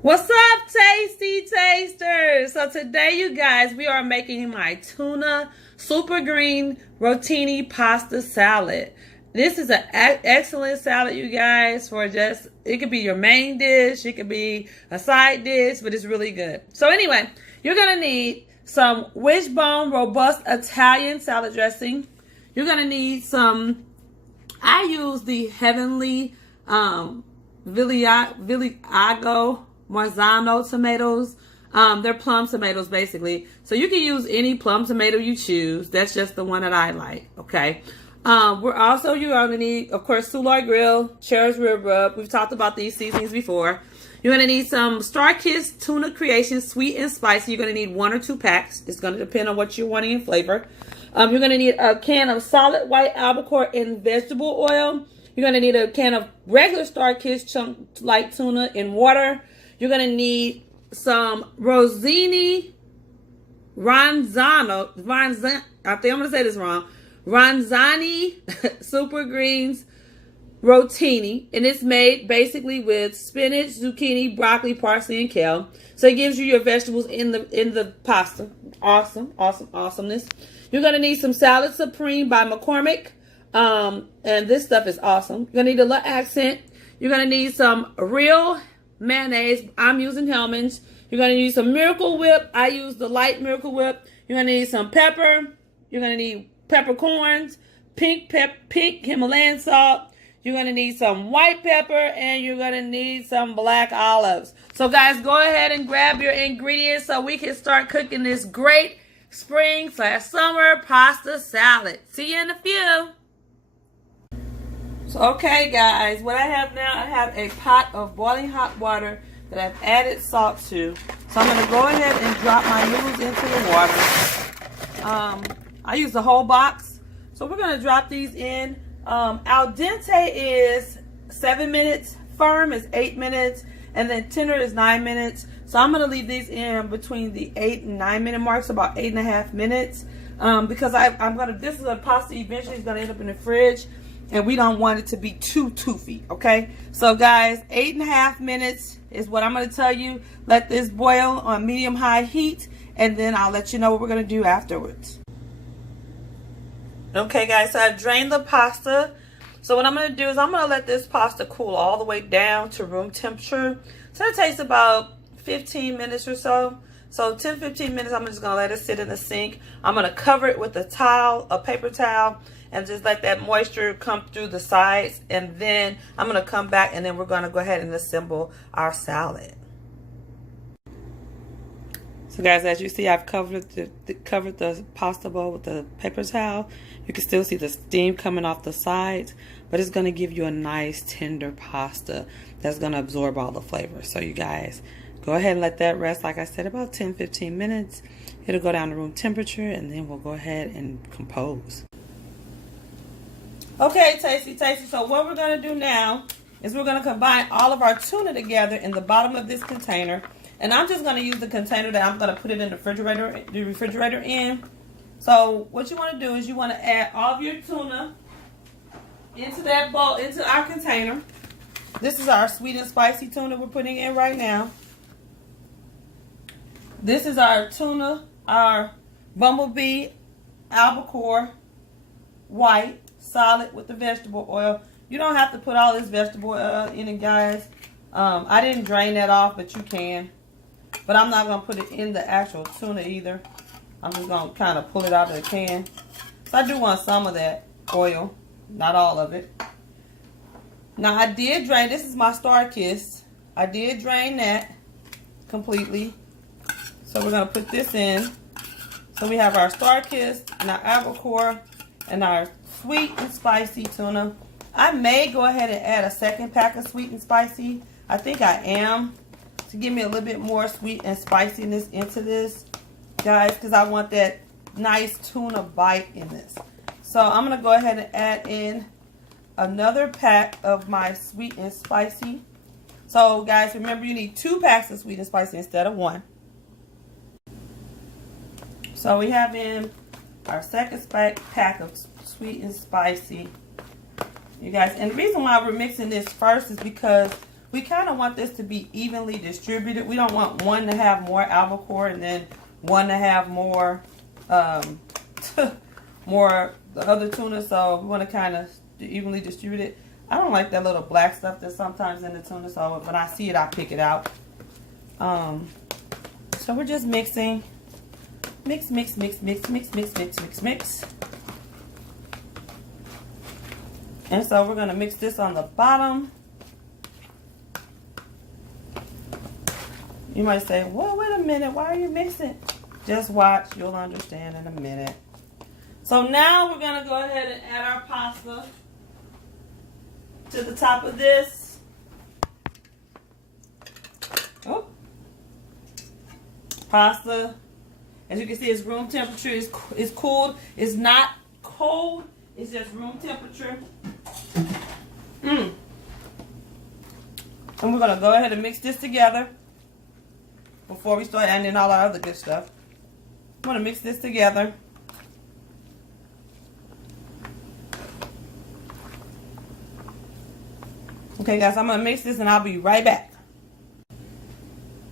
What's up, tasty tasters? So today, you guys, we are making my tuna super green rotini pasta salad. This is an excellent salad, you guys, for just, it could be your main dish, it could be a side dish, but it's really good. So anyway, you're going to need some wishbone robust Italian salad dressing. You're going to need some, I use the Heavenly Vigliago Marzano tomatoes. They're plum tomatoes, basically. So you can use any plum tomato you choose. That's just the one that I like, okay? You're going to need, of course, Soulard Grill, Cher's Rib Rub. We've talked about these seasonings before. You're going to need some Star-Kissed Tuna Creation, sweet and spicy. You're going to need 1 or 2 packs. It's going to depend on what you're wanting in flavor. You're going to need a can of solid white albacore in vegetable oil. You're going to need a can of regular Star-Kissed chunk light tuna in water. You're going to need some Rotini Ranzani, I think I'm going to say this wrong, Ranzani Super Greens Rotini. And it's made basically with spinach, zucchini, broccoli, parsley, and kale. So it gives you your vegetables in the pasta. Awesomeness. You're going to need some Salad Supreme by McCormick. And this stuff is awesome. You're going to need a little accent. You're going to need some real mayonnaise. I'm using Hellmann's. You're going to need some Miracle Whip. I use the light Miracle Whip. You're going to need some pepper. You're going to need peppercorns, pink Himalayan salt. You're going to need some white pepper, and you're going to need some black olives. So guys, go ahead and grab your ingredients so we can start cooking this great spring/summer pasta salad. See you in a few. So, okay, guys, what I have now, I have a pot of boiling hot water that I've added salt to. So I'm going to go ahead and drop my noodles into the water. I use the whole box. So we're going to drop these in. Al dente is 7 minutes, firm is 8 minutes, and then tender is 9 minutes. So I'm going to leave these in between the 8 and 9 minute marks, about 8.5 minutes. Because this is a pasta eventually is going to end up in the fridge. And we don't want it to be too toothy, okay? So, guys, 8.5 minutes is what I'm going to tell you. Let this boil on medium-high heat, and then I'll let you know what we're going to do afterwards. Okay, guys, so I've drained the pasta. So what I'm going to do is I'm going to let this pasta cool all the way down to room temperature. So it takes about 15 minutes or so. So 10-15 minutes, I'm just going to let it sit in the sink. I'm going to cover it with a paper towel, and just let that moisture come through the sides. And then I'm going to come back, and then we're going to go ahead and assemble our salad. So guys, as you see, I've covered the pasta bowl with the paper towel. You can still see the steam coming off the sides, but it's going to give you a nice tender pasta that's going to absorb all the flavor. So you guys, go ahead and let that rest, like I said, about 10-15 minutes. It'll go down to room temperature, and then we'll go ahead and compose. Okay, tasty. So what we're going to do now is we're going to combine all of our tuna together in the bottom of this container. And I'm just going to use the container that I'm going to put it in the refrigerator in. So what you want to do is you want to add all of your tuna into that bowl, into our container. This is our sweet and spicy tuna we're putting in right now. This is our tuna, our bumblebee albacore white solid with the vegetable oil. You don't have to put all this vegetable oil in it, guys. I didn't drain that off, but you can. But I'm not going to put it in the actual tuna either. I'm just going to kind of pull it out of the can. So I do want some of that oil, not all of it. Now I did drain, this is my Star-Kissed. I did drain that completely. So we're going to put this in. So we have our Star-Kissed and our albacore and our sweet and spicy tuna. I may go ahead and add a second pack of sweet and spicy. I think I am, to give me a little bit more sweet and spiciness into this, guys, because I want that nice tuna bite in this. So I'm going to go ahead and add in another pack of my sweet and spicy. So guys, remember, you need 2 packs of sweet and spicy instead of 1. So we have in our second pack of sweet and spicy, you guys. And the reason why we're mixing this first is because we kind of want this to be evenly distributed. We don't want one to have more albacore and then one to have more more the other tuna. So we want to kind of evenly distribute it. I don't like that little black stuff that's sometimes in the tuna, so when I see it, I pick it out. So we're just mixing. Mix, mix, mix, mix, mix, mix, mix, mix, mix. And so we're going to mix this on the bottom. You might say, well, wait a minute, why are you mixing? Just watch, you'll understand in a minute. So now we're going to go ahead and add our pasta to the top of this. Oh. Pasta, as you can see, it's room temperature. It's cooled. It's not cold. It's just room temperature. And we're going to go ahead and mix this together before we start adding in all our other good stuff. I'm going to mix this together. Okay, guys, I'm going to mix this and I'll be right back.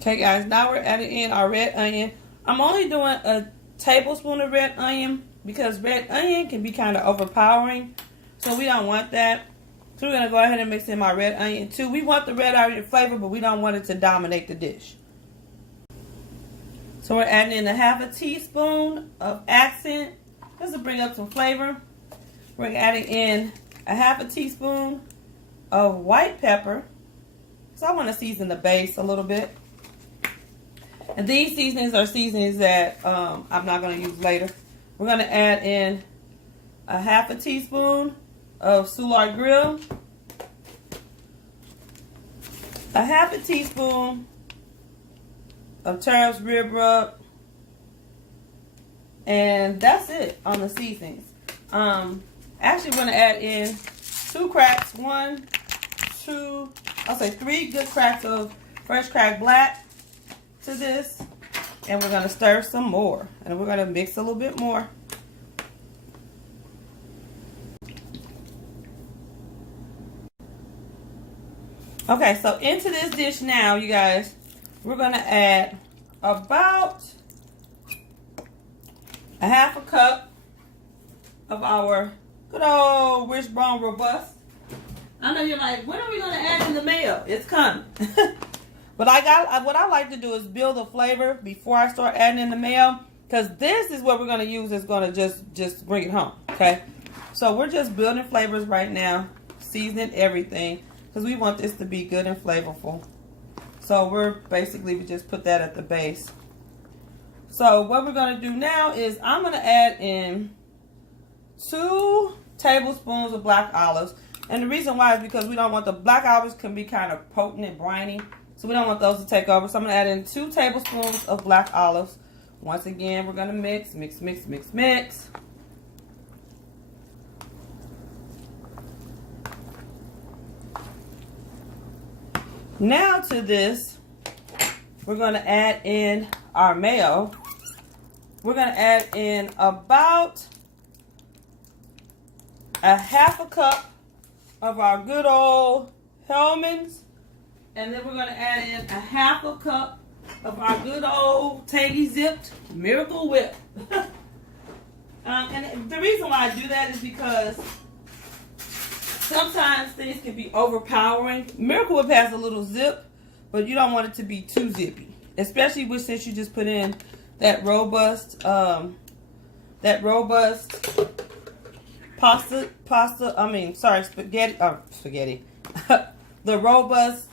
Okay, guys, now we're adding in our red onion. I'm only doing a tablespoon of red onion because red onion can be kind of overpowering. So we don't want that. So we're going to go ahead and mix in my red onion too. We want the red onion flavor, but we don't want it to dominate the dish. So we're adding in a half a teaspoon of accent. This will bring up some flavor. We're adding in a half a teaspoon of white pepper. So I want to season the base a little bit. And these seasonings are seasonings that I'm not going to use later. We're going to add in a half a teaspoon of Soulard Grill, a half a teaspoon of Tara's Rib Rub, and that's it on the seasonings. Actually, we're going to add in 2 cracks, 3 good cracks of fresh cracked black to this, and we're going to stir some more, and we're going to mix a little bit more. Okay, so into this dish now, you guys, we're going to add about a half a cup of our good old wishbone robust. I know you're like, when are we going to add in the mayo? It's coming. But what I like to do is build a flavor before I start adding in the mayo, because this is what we're going to use. It's going to just bring it home. Okay, so we're just building flavors right now, seasoning everything, because we want this to be good and flavorful. So we just put that at the base. So what we're going to do now is I'm going to add in 2 tablespoons of black olives. And the reason why is because we don't want the black olives can be kind of potent and briny. So we don't want those to take over. So I'm going to add in 2 tablespoons of black olives. Once again, we're going to mix, mix, mix, mix, mix. Now to this, we're going to add in our mayo. We're going to add in about a half a cup of our good old Hellmann's. And then we're going to add in a half a cup of our good old Tangy Zipped Miracle Whip. And the reason why I do that is because sometimes things can be overpowering. Miracle Whip has a little zip, but you don't want it to be too zippy. Especially since you just put in that robust spaghetti. The robust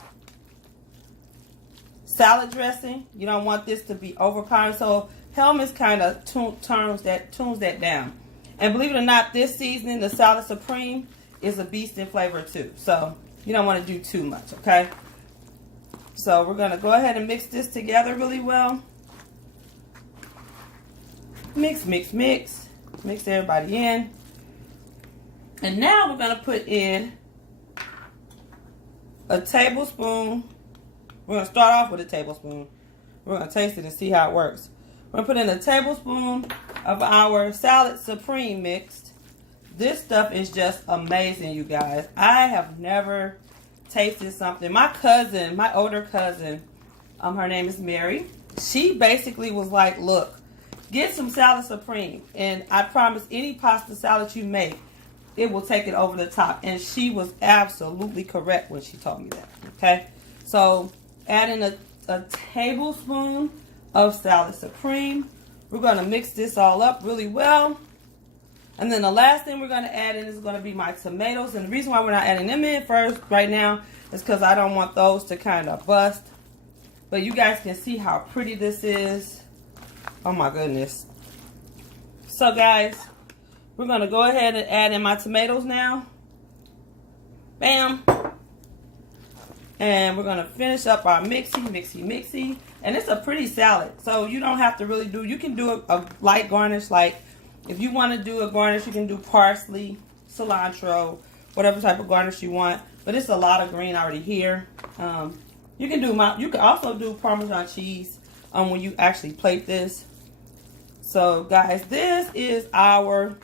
salad dressing. You don't want this to be overpowering. So Hellmann's kind of tunes that down. And believe it or not, this seasoning, the Salad Supreme, is a beast in flavor too. So you don't want to do too much, okay? So we're going to go ahead and mix this together really well. Mix, mix, mix. Mix everybody in. And now we're going to put in a tablespoon. We're going to start off with a tablespoon. We're going to taste it and see how it works. We're going to put in a tablespoon of our Salad Supreme mixed. This stuff is just amazing, you guys. I have never tasted something. My cousin, my older cousin, her name is Mary. She basically was like, look, get some salad supreme. And I promise any pasta salad you make, it will take it over the top. And she was absolutely correct when she told me that. Okay? So, add in a tablespoon of salad supreme. We're going to mix this all up really well. And then the last thing we're going to add in is going to be my tomatoes. And the reason why we're not adding them in first right now is because I don't want those to kind of bust. But you guys can see how pretty this is. Oh my goodness. So guys, we're going to go ahead and add in my tomatoes now. Bam. And we're going to finish up our mixy. And it's a pretty salad. So you don't have to really do, you can do a light garnish. Like if you want to do a garnish, you can do parsley, cilantro, whatever type of garnish you want. But it's a lot of green already here. You can also do Parmesan cheese when you actually plate this. So guys, this is our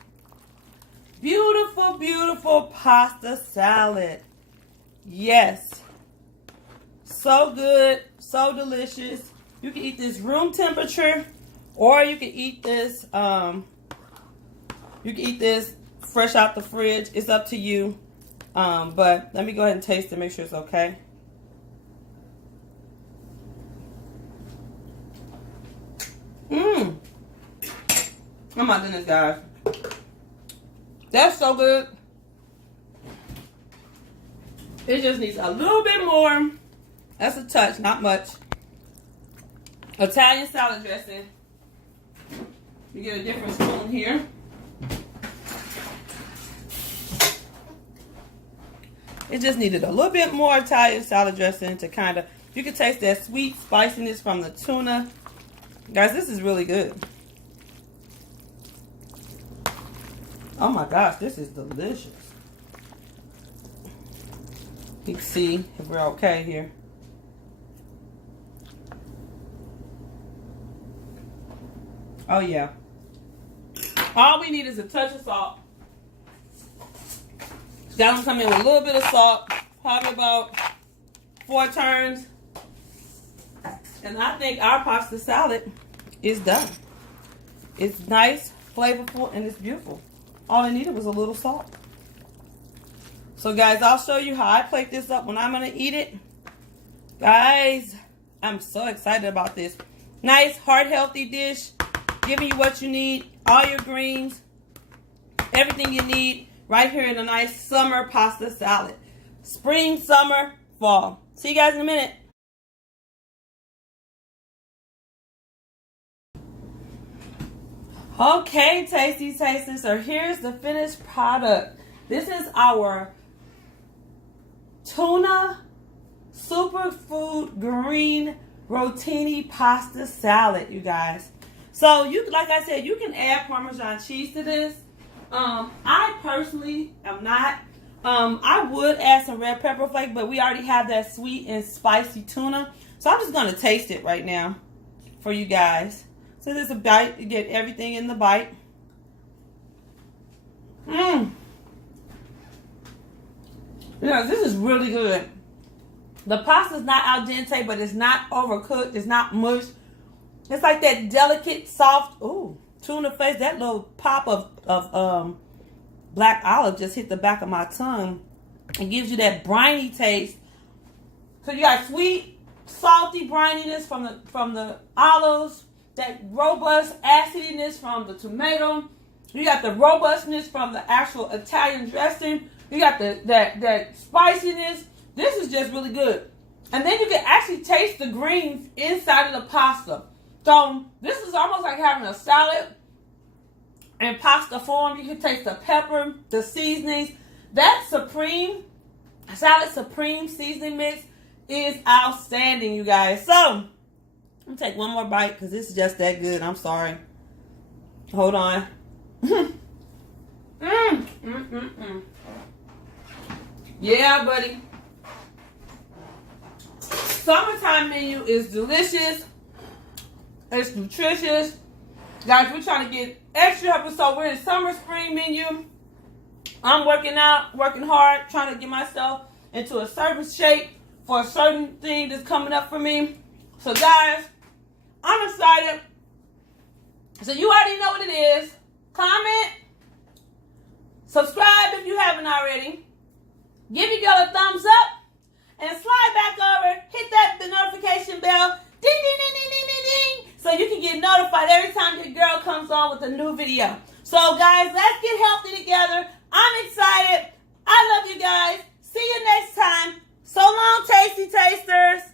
beautiful, beautiful pasta salad. Yes. So good, so delicious. You can eat this room temperature, or you can eat this fresh out the fridge. It's up to you. But let me go ahead and taste it, make sure it's okay. Oh my goodness, guys. That's so good. It just needs a little bit more. That's a touch, not much. Italian salad dressing. We get a different spoon here. It just needed a little bit more Italian salad dressing to kind of, you can taste that sweet spiciness from the tuna. Guys, this is really good. Oh my gosh, this is delicious. You can see if we're okay here. Oh yeah. All we need is a touch of salt. Got them come in with a little bit of salt. Probably about 4 turns. And I think our pasta salad is done. It's nice, flavorful, and it's beautiful. All I needed was a little salt. So guys, I'll show you how I plate this up when I'm going to eat it. Guys, I'm so excited about this. Nice, heart healthy dish. Giving you what you need. All your greens. Everything you need. Right here in a nice summer pasta salad. Spring, summer, fall. See you guys in a minute. Okay, tasty tasters. So here's the finished product. This is our tuna superfood green rotini pasta salad, you guys. So you, like I said, you can add Parmesan cheese to this. I personally am not. I would add some red pepper flake, but we already have that sweet and spicy tuna. So I'm just gonna taste it right now for you guys. So there's a bite, you get everything in the bite. Yeah, this is really good. The pasta's not al dente, but it's not overcooked. It's not mushed. It's like that delicate, soft, ooh, tuna face. That little pop of black olive just hit the back of my tongue. It gives you that briny taste. So you got sweet, salty brininess from the olives. That robust acidiness from the tomato. You got the robustness from the actual Italian dressing. You got that spiciness. This is just really good. And then you can actually taste the greens inside of the pasta. So this is almost like having a salad in pasta form. You can taste the pepper, the seasonings. That salad supreme seasoning mix is outstanding, you guys. So I'm gonna take one more bite because this is just that good. I'm sorry. Hold on. Yeah, buddy. Summertime menu is delicious. It's nutritious. Guys, we're trying to get extra help. So we're in summer spring menu. I'm working out, working hard, trying to get myself into a certain shape for a certain thing that's coming up for me. So guys, I'm excited. So you already know what it is. Comment, subscribe if you haven't already. Give your girl a thumbs up. And slide back over, hit that notification bell, ding, ding, ding, ding, ding, ding, ding, so you can get notified every time your girl comes on with a new video. So guys, let's get healthy together. I'm excited. I love you guys. See you next time. So long, Tasty Tasters.